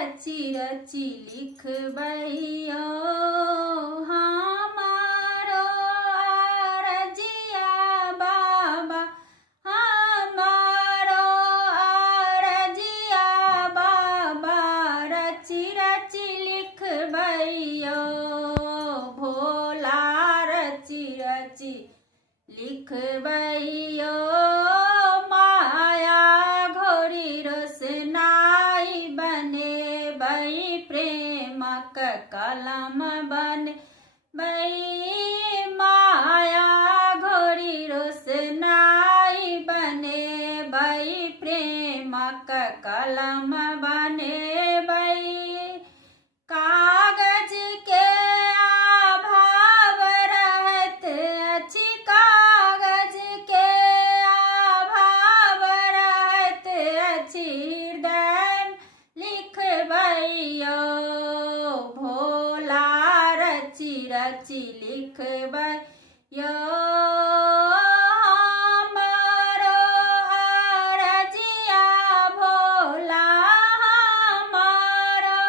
रची रची लिखबैयो हमारो अरजिया बाबा, हमारो अरजिया बाबा, रची रची लिखबैयो भोला, रची रची लिखबैयो माया घोरी रोशनाई बने बई प्रेम का कलम बने बई, माया घोरी रोशनाई बने बई प्रेम का कलम बने बई, कागज के अभाव रहत अछि, कागज के अभाव रहत अछि, हृदय लिखबैयो भोला, रची रची लिखबैयो हमारो अरजिया भोला, हमारो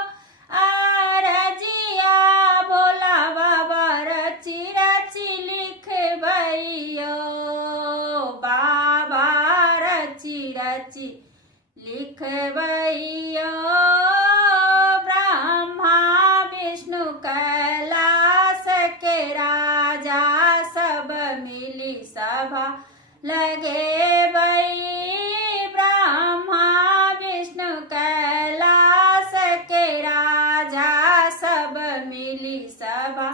अरजिया भोला बाबा, रची रची लिखबैयो बाबा, रची रची लिखबैयो ब्रह्मा विष्णु कैलाश के राजा सब मिली सभा लगे बई, ब्रह्मा विष्णु कैलाश के राजा सब मिली सभा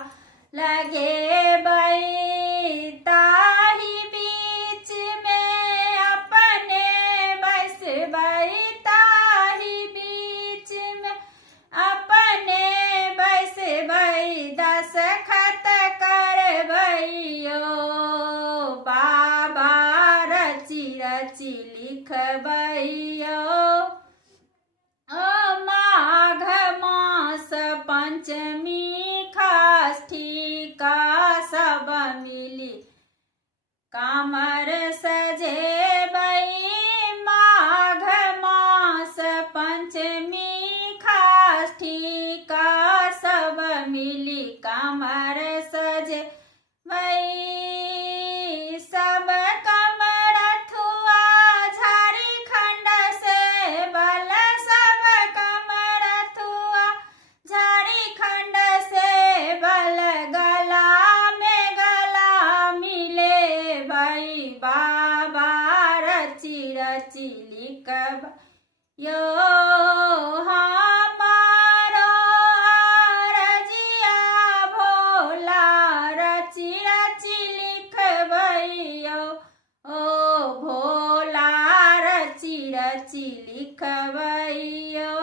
लगे बई, ताही बीच में अपने बस बई, ताही बीच में अपने बस बई, दस्तखत करबैयो बाबा, रची रची लिखबैयो माघ मास पंचमी षष्ठी का सब मिली कामर सजे बई, माघ मास पंचमी षष्ठी का सब मिली कामर सजे बई, सब कमरथुआ झारखंड से बल, सब कमरथुआ झारखंड से बल, गला में गला मिले बई बाबा, रची रची लिखबैयो हमारो अरजिया भोला, रची रची लिखबैयो ओ भोला, रची रची लिखबैयो।